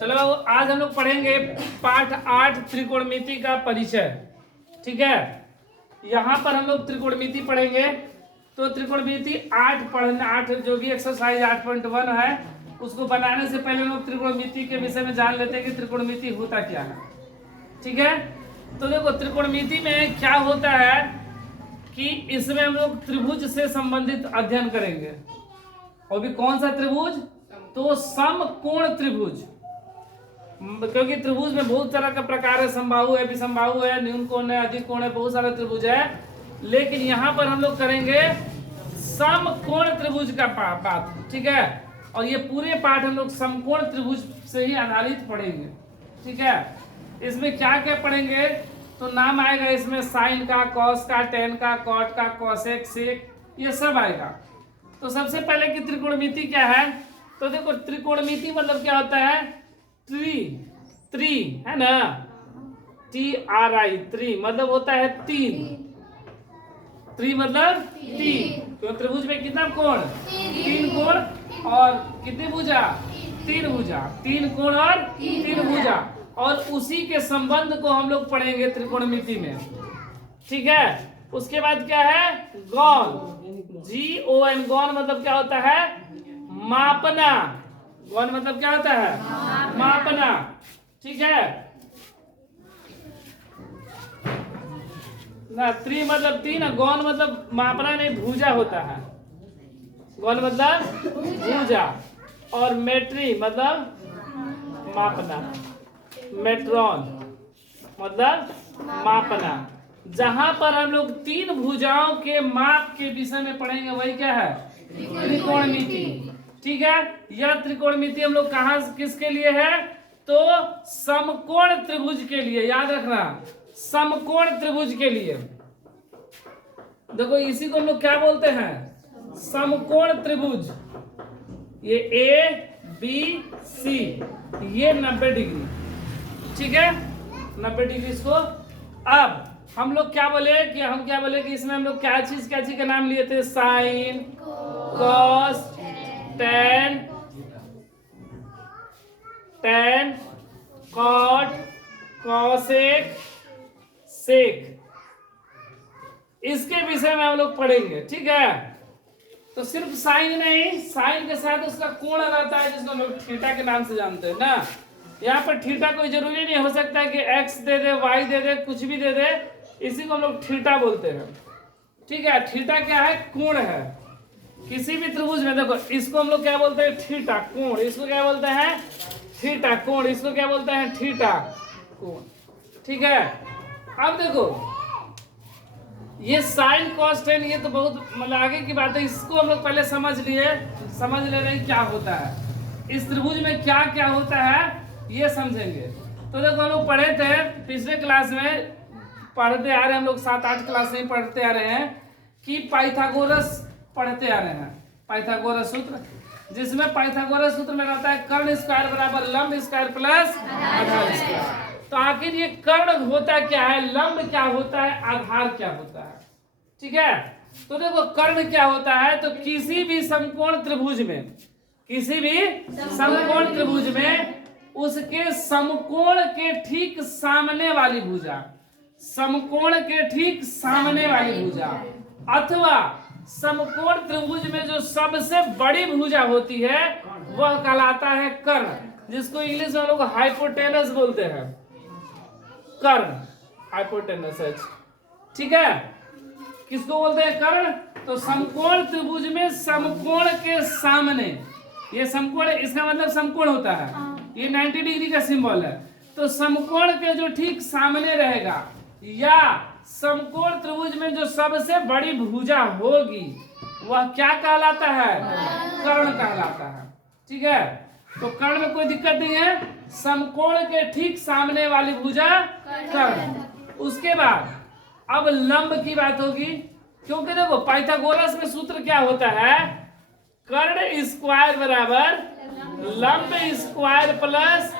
चलो आज हम लोग पढ़ेंगे पाठ 8 त्रिकोणमिति का परिचय। ठीक है, यहाँ पर हम लोग त्रिकोणमिति पढ़ेंगे। तो त्रिकोणमिति 8 पढ़ना, 8 जो भी एक्सरसाइज 8.1 है उसको बनाने से पहले हम लोग त्रिकोणमिति के विषय में जान लेते हैं कि त्रिकोणमिति होता क्या है। ठीक है, तो देखो त्रिकोणमिति में क्या होता है कि इसमें हम लोग त्रिभुज से संबंधित अध्ययन करेंगे। और भी कौन सा त्रिभुज? तो समकोण त्रिभुज, क्योंकि त्रिभुज में बहुत तरह का प्रकार है, समबाहु है, विसमबाहु है, न्यून कोण है, अधिक कोण है, बहुत सारे त्रिभुज है। लेकिन यहाँ पर हम लोग करेंगे समकोण त्रिभुज का बात। ठीक है, और ये पूरे पाठ हम लोग समकोण त्रिभुज से ही आधारित पढ़ेंगे। ठीक है, इसमें क्या क्या पढ़ेंगे? तो नाम आएगा इसमें साइन का, कॉस का, टेन का, कॉट का, कॉसेक, सेक, ये सब आएगा। तो सबसे पहले की त्रिकोणमिति क्या है? तो देखो त्रिकोणमिति मतलब क्या होता है? त्रि है ना, TRI, त्रि मतलब होता है तीन। त्रि मतलब तीन, तो त्रिभुज में कितना कोण? तीन कोण, और कितनी भुजा? तीन भुजा, तीन कोण और तीन भुजा। और उसी के संबंध को हम लोग पढ़ेंगे त्रिकोणमिति में। ठीक है, उसके बाद क्या है? गौण, GON, गौण मतलब क्या होता है? मापना। गौण मतलब क्या होता है? मापना। ठीक है ना, त्रि मतलब तीन, गौण मतलब मापना नहीं, भुजा होता है। गौण मतलब भुजा, और मेट्री मतलब मापना, मेट्रॉन मतलब मापना। जहां पर हम लोग तीन भुजाओं के माप के विषय में पढ़ेंगे वही क्या है? त्रिकोणमिति। ठीक है, यह त्रिकोणमिति हम लोग कहां किसके लिए है? तो समकोण त्रिभुज के लिए, याद रखना, समकोण त्रिभुज के लिए। देखो इसी को हम लोग क्या बोलते हैं? समकोण त्रिभुज। ये ABC, ये 90 डिग्री। ठीक है, 90 डिग्री इसको। अब हम लोग क्या बोले कि इसमें हम लोग क्या चीज का नाम लिए थे? Sine, cos, tan, cot, cosec, sec, इसके विषय में हम लोग पढ़ेंगे। ठीक है, तो सिर्फ साइन नहीं, साइन के साथ उसका कोण रहता है जिसको हम लोग थीटा के नाम से जानते हैं ना। यहाँ पर थीटा कोई जरूरी नहीं, हो सकता है कि x दे दे, y दे दे, कुछ भी दे दे, इसी को हम लोग थीटा बोलते हैं। ठीक है, थीटा क्या है? कोण है। किसी भी त्रिभुज में देखो इसको हम लोग क्या बोलते हैं? थीटा कोण। इसको क्या बोलते हैं? थीटा कोण। इसको क्या बोलते हैं? थीटा कोण। ठीक है, अब देखो ये साइन कॉस टेन, ये तो बहुत मतलब आगे की बात है, इसको हम लोग पहले समझ ले रहे हैं क्या होता है इस त्रिभुज में, क्या क्या होता है ये समझेंगे। तो देखो हम लोग पढ़े थे पिछले क्लास में, पढ़ते आ रहे हैं हम लोग 7-8 क्लास में पढ़ते आ रहे हैं कि पाइथागोरस पढ़ते आ रहे हैं। पाइथागोरस सूत्र, जिसमें पाइथागोरस सूत्र में रहता है कर्ण स्क्वायर बराबर लंब स्क्वायर प्लस आधार स्क्वायर। तो आखिर ये कर्ण होता क्या है, लंब क्या होता है, आधार क्या होता है? ठीक है, तो देखो कर्ण क्या होता है? तो किसी भी समकोण त्रिभुज में उसके समकोण के ठीक सामने वाली भुजा, समकोण के ठीक सामने वाली भुजा, अथवा समकोण त्रिभुज में जो सबसे बड़ी भुजा होती है वह कहलाता है कर्ण, जिसको इंग्लिश में लोग हाइपोटेनस बोलते हैं। कर्ण, हाइपोटेनस। ठीक है, किसको बोलते हैं? कर्ण। तो समकोण त्रिभुज में समकोण के सामने, ये समकोण, इसका मतलब समकोण होता है, ये 90 डिग्री का सिंबल है। तो समकोण के जो ठीक सामने रहेगा, या समकोण त्रिभुज में जो सबसे बड़ी भुजा होगी वह क्या कहलाता है? कर्ण कहलाता है। ठीक है, तो कर्ण में कोई दिक्कत नहीं है, समकोण के ठीक सामने वाली भुजा कर्ण। उसके बाद अब लंब की बात होगी, क्योंकि देखो पाइथागोरस में सूत्र क्या होता है? कर्ण स्क्वायर बराबर लंब स्क्वायर प्लस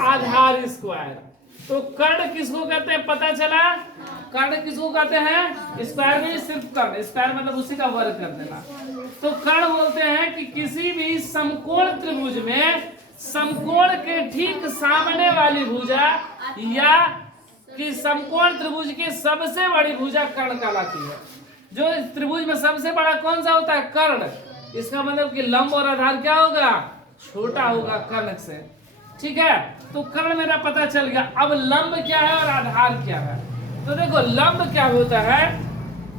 आधार स्क्वायर। तो कर्ण किसको कहते हैं पता चला? कर्ण किसको कहते हैं? स्क्वायर में सिर्फ कर्ण, स्क्वायर मतलब उसी का वर्ग कर देना। तो कर्ण बोलते हैं कि किसी भी समकोण त्रिभुज में समकोण के ठीक सामने वाली भुजा या कि समकोण त्रिभुज की सबसे बड़ी भुजा कर्ण कहलाती है। जो इस त्रिभुज में सबसे बड़ा कौन सा होता है? कर्ण। इसका मतलब कि लंब और आधार क्या होगा? छोटा होगा कर्ण से। ठीक है, तो कर्ण मेरा पता चल गया। अब लंब क्या है और आधार क्या है? तो देखो लंब क्या होता है,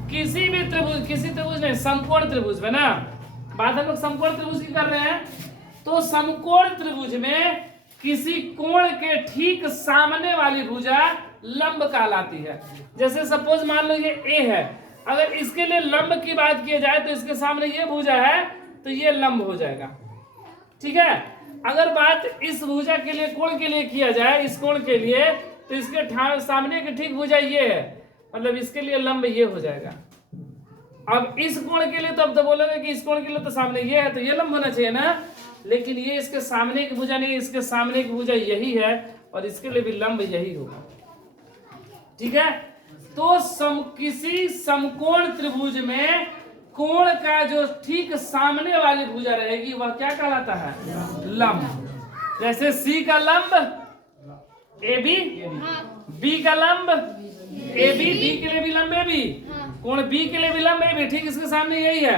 किसी भी त्रिभुज, किसी त्रिभुज नहीं, समकोण त्रिभुज में ना, बात हम लोग समकोण त्रिभुज की कर रहे हैं, तो समकोण त्रिभुज में किसी कोण के ठीक सामने वाली भुजा लंब कहलाती है। जैसे सपोज मान लो ये ए है, अगर इसके लिए लंब की बात की जाए तो इसके सामने ये भुजा है तो ये लंब हो जाएगा। ठीक है, अगर बात इस भुजा के लिए, कोण के लिए किया जाए, इस कोण के लिए, तो इसके सामने की ठीक भुजा ये है, मतलब इसके लिए लंब ये हो जाएगा। अब इस कोण के लिए तो अब तो बोलोगे कि इस कोण के लिए तो सामने ये है तो ये लंब होना चाहिए ना, लेकिन ये इसके सामने की भुजा नहीं, इसके सामने की भुजा यही है और इसके लिए भी लंब यही होगा। ठीक है, तो किसी समकोण त्रिभुज में कोण का जो ठीक सामने वाली भुजा रहेगी वह क्या कहलाता है? लंब। जैसे सी का लंब ए बी, बी का लंब ए बी, बी के लिए भी लंब ए बी, कोण बी के लिए भी लंब ए बी, ठीक इसके सामने यही है,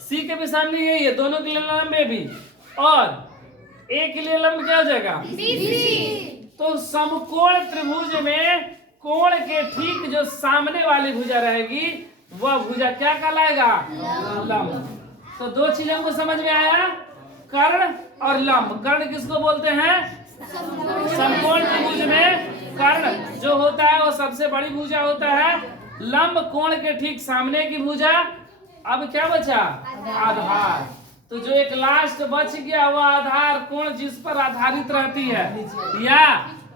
सी के भी सामने यही है, दोनों के लिए लंब ए बी, और ए के लिए लंब क्या हो जाएगा? तो समकोण त्रिभुज में कोण के ठीक जो सामने वाली भुजा रहेगी वह भुजा क्या कहलाएगा? लंब। तो दो चीज हमको समझ में आया, कर्ण और लंब। कर्ण किसको बोलते हैं? समकोण त्रिभुज में कर्ण जो होता है वो सबसे बड़ी भुजा होता है, लंब कोण के ठीक सामने की भुजा। अब क्या बचा? आधार। तो जो एक लास्ट बच गया वो आधार, कोण जिस पर आधारित रहती है, या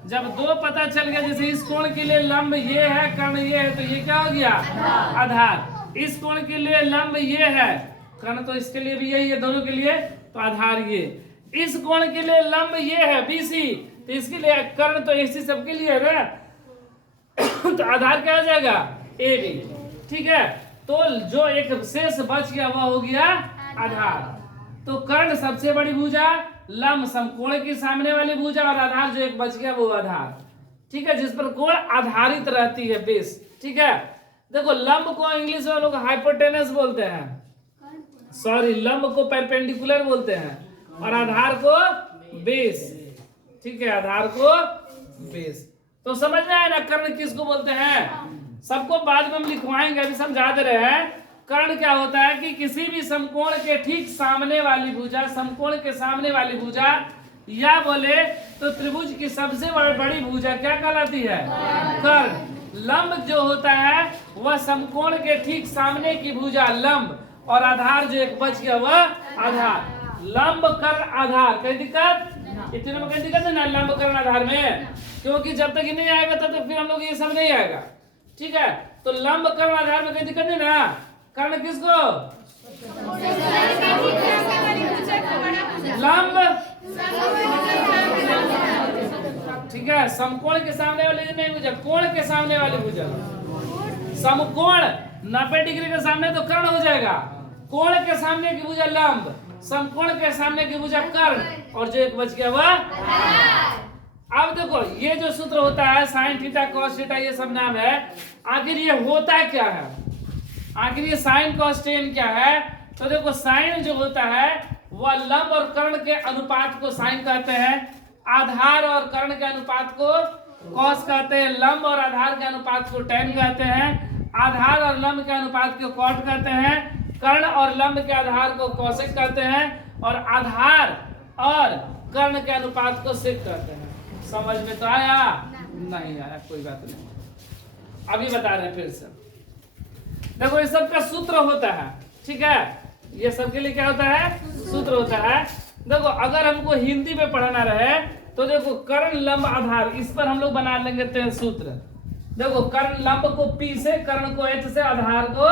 जब दो पता चल गया, जैसे इस कोण के लिए लंब ये है, कर्ण ये है, तो ये क्या हो गया? आधार। इस कोण के लिए लंब ये है, कर्ण तो इसके लिए भी यही है, दोनों के लिए, तो आधार ये। इस कोण के लिए लंब ये है बीसी, तो इसके लिए कर्ण तो एसी सबके लिए है ना, तो आधार क्या हो जाएगा? A B. ठीक है, तो जो एक शेष बच गया वह हो गया आधार। तो कर्ण सबसे बड़ी भुजा, लंब समकोण की सामने वाली भुजा, और आधार जो एक बच गया वो आधार। ठीक है, जिस पर कोण आधारित रहती है, बेस। ठीक है, देखो लंब को इंग्लिश में लोग हाइपोटेनस बोलते हैं, सॉरी लंब को परपेंडिकुलर बोलते हैं, और आधार को बेस। ठीक है, आधार को बेस। तो समझ में आया ना कर्ण किसको बोलते हैं? सबको बाद में हम लिखवाएंगे, अभी समझा दे रहे हैं। कर्ण क्या होता है कि किसी भी समकोण के ठीक सामने वाली भुजा, समकोण के सामने वाली भुजा, या बोले तो त्रिभुज की सबसे बड़ी भुजा क्या कहलाती है? कर्ण। लंब जो होता है वह समकोण के ठीक सामने की भुजा लंब, और आधार जो एक बच गया वह आधार। लंब कर्ण आधार, कोई दिक्कत? इतने में कोई दिक्कत है ना लंब कर्ण आधार में, क्योंकि जब तक ये नहीं आएगा तब तक फिर हम लोग ये सब नहीं आएगा। ठीक है, तो लंब कर्ण आधार में कोई दिक्कत नहीं ना। कर्ण किसको? लंब। ठीक है, समकोण के सामने वाली नहीं भुजा, कोण के सामने वाली भुजा। समकोण 90 डिग्री के सामने तो कर्ण हो जाएगा, कोण के सामने की भुजा लंब, समकोण के सामने की भुजा कर्ण, और जो एक बच गया वह। अब देखो ये जो सूत्र होता है साइन थीटा कॉस थीटा, ये सब नाम है, आखिर ये होता क्या है? आखिर ये साइन कॉस टेन क्या है? तो देखो साइन जो होता है वह लंब और कर्ण के अनुपात को साइन कहते हैं, आधार और कर्ण के अनुपात को कॉस कहते हैं, लंब और आधार के अनुपात को टेन कहते हैं, आधार और लंब के अनुपात को कॉट कहते हैं, कर्ण और लंब के आधार को कॉसेक कहते हैं, और आधार और कर्ण के अनुपात को सेक कहते हैं। समझ में तो आया? नहीं आया, कोई बात नहीं, अभी बता रहे हैं फिर से। देखो ये सब का सूत्र होता है, ठीक है, ये सबके लिए क्या होता है? सूत्र होता है। देखो अगर हमको हिंदी में पढ़ना रहे तो देखो कर्ण लंब आधार, इस पर हम लोग बना लेंगे सूत्र। देखो कर्ण लंब को P से, कर्ण को H से, आधार को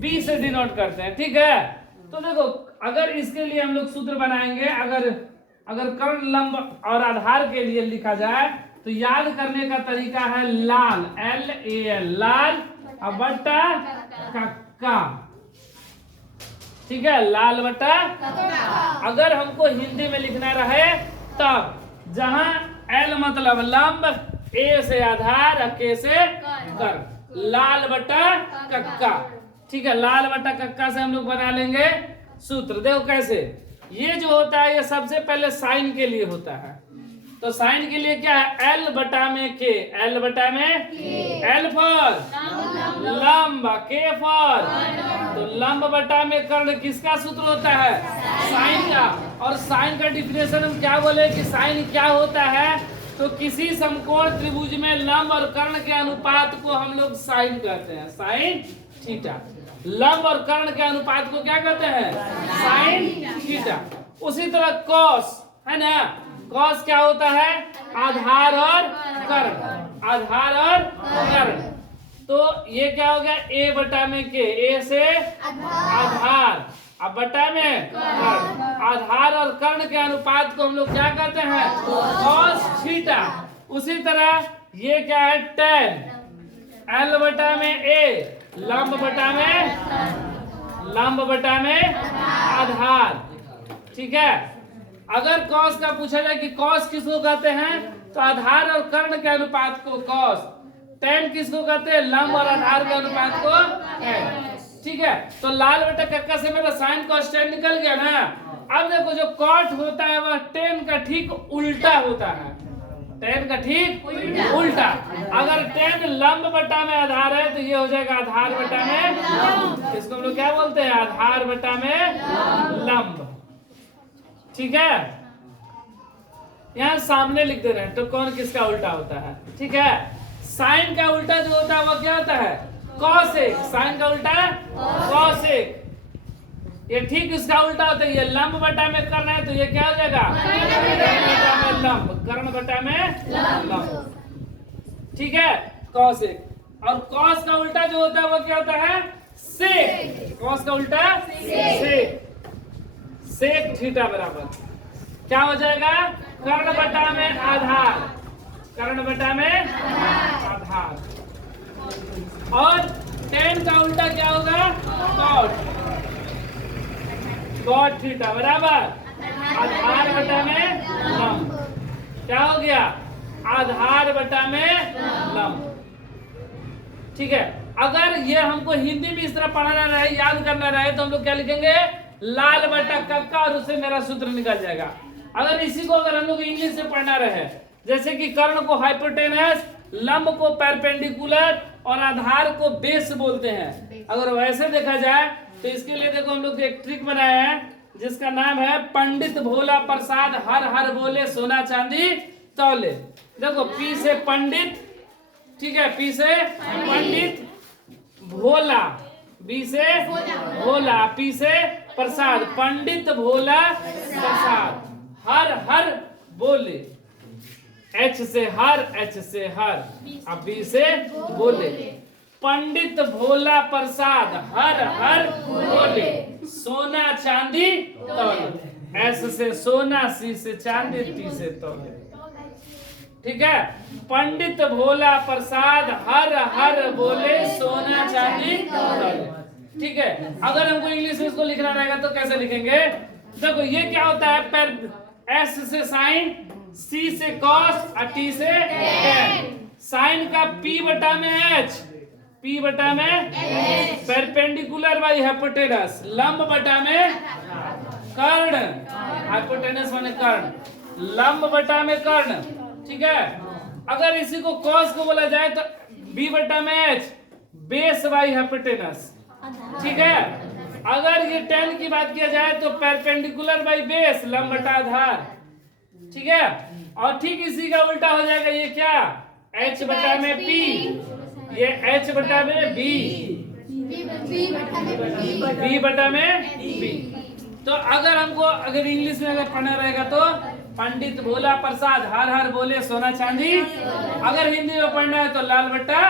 B से डिनोट करते हैं। ठीक है, तो देखो अगर इसके लिए हम लोग सूत्र बनाएंगे, अगर कर्ण लंब और आधार के लिए लिखा जाए तो याद करने का तरीका है लाल, LAL, लाल बट्टा कक्का। ठीक है, लाल बट्टा। अगर हमको हिंदी में लिखना रहे तब जहां एल मतलब लंब, ए से आधार, के से कर्ण, लाल बटा कक्का। ठीक है, लाल बटा कक्का से हम लोग बना लेंगे सूत्र। देखो कैसे, ये जो होता है ये सबसे पहले साइन के लिए होता है। तो साइन के लिए क्या है, एल बटा में के, एल बटा में एल फॉर लंब, के फॉर, तो लंब बटा में कर्ण किसका सूत्र होता है, साइन का। और साइन का डिफिनेशन हम क्या बोले कि साइन क्या होता है, तो किसी समकोण त्रिभुज में लंब और कर्ण के अनुपात को हम लोग साइन कहते हैं, साइन थीटा। लंब और कर्ण के अनुपात को क्या कहते हैं, साइन थीटा। उसी तरह कॉस है ना, कॉस क्या होता है, आधार और कर्ण, आधार और कर्ण। तो ये क्या हो गया, ए बटा में के, ए से आधार, अब बटा में कर्ण, आधार और कर्ण के अनुपात को हम लोग क्या कहते हैं, कॉस थीटा। उसी तरह ये क्या है, टेन, एल बटा में ए, लंब बटा में, लंब बटा में आधार। ठीक है, अगर कॉस का पूछा जाए कि कॉस किसको कहते हैं, तो आधार और कर्ण के अनुपात को कॉस, टेन किसको कहते हैं, लंब और आधार के अनुपात को टेन। ठीक है, तो लाल बटा कक्का से मेरा साइन कॉस टेन निकल गया ना। अब देखो जो कॉट होता है वह टेन का ठीक उल्टा होता है, टेन का ठीक उल्टा। अगर टेन लंब बटा में आधार है तो ये हो जाएगा आधार बटा में, इसको हम लोग क्या बोलते हैं, आधार बटा में लंब। ठीक है, यहाँ सामने लिख दे रहे हैं, तो कौन किसका उल्टा होता है। ठीक है, साइन का उल्टा जो होता है वो क्या होता है, कॉसेक, साइन का उल्टा कॉसेक। ये ठीक इसका उल्टा होता है, ये लंब बटा में करना है तो ये क्या हो जाएगा, कर्ण बटा में लंब, कर्ण बटा में लंब। ठीक है, कॉसेक। और कॉस का उल्टा जो होता है वो क्या होता है, सेक, कॉस का उल्टा सेक, सेक थीटा बराबर क्या हो जाएगा, कर्ण बटा में आधार, कर्ण बटा में आधार। और टेन का उल्टा क्या होगा, कॉट, कॉट थीटा बराबर आधार बटा में लंब। क्या हो गया, आधार बटा में लंब। ठीक है, अगर ये हमको हिंदी में इस तरह पढ़ाना रहे, याद करना रहे, तो हम लोग क्या लिखेंगे, लाल बटा कक्का, और उससे मेरा सूत्र निकल जाएगा। अगर इसी को अगर हम लोग इंग्लिश से पढ़ना रहे, जैसे कि कर्ण को हाइपोटेनस, लंब को परपेंडिकुलर और आधार को बेस बोलते हैं, अगर वैसे देखा जाए तो इसके लिए देखो हम लोग एक ट्रिक बनाया है जिसका नाम है पंडित भोला प्रसाद हर हर बोले सोना चांदी तौले। देखो पी से पंडित, ठीक है, पी से पंडित, भोला, बी से भोला, पी से प्रसाद, पंडित भोला प्रसाद हर हर बोले, एच से हर, एच से हर, अब बी से बोले, पंडित भोला प्रसाद हर हर बोले सोना चांदी तौले, एस से सोना, सी से चांदी, टी से तौले। ठीक है, पंडित भोला प्रसाद हर हर बोले सोना चांदी तौले। ठीक है, अगर हमको इंग्लिश में इसको लिखना रहेगा तो कैसे लिखेंगे, देखो ये क्या होता है, पर एस से साइन, सी से कॉस और टी से टेन। साइन का पी बटा में एच, पी बटा में परपेंडिकुलर बाई हाइपोटेनस, लंब बटा में कर्ण, हाइपोटेनस माने कर्ण, लंब बटा में कर्ण। ठीक है, अगर इसी को कॉस को बोला जाए तो बी बटा में एच, बेस बाई हाइपोटेनस। ठीक है, अगर ये टेन की बात किया जाए तो परपेंडिकुलर बाई बेस, लंब बटा आधार। ठीक है, और ठीक इसी का उल्टा हो जाएगा, ये क्या, एच बटा में पी, ये एच बटा में बी, बी बटा में बी। तो अगर हमको अगर इंग्लिश में अगर पढ़ना रहेगा तो पंडित भोला प्रसाद हर हर बोले सोना चांदी, अगर हिंदी में पढ़ना है तो लाल बट्टा,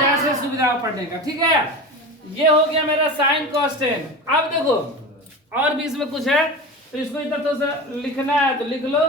जैसे सुविधा पढ़ने का। ठीक है, ये हो गया मेरा साइन कॉस टेन। अब देखो और भी इसमें कुछ है तो इसको इतना तो लिखना है तो लिख लो।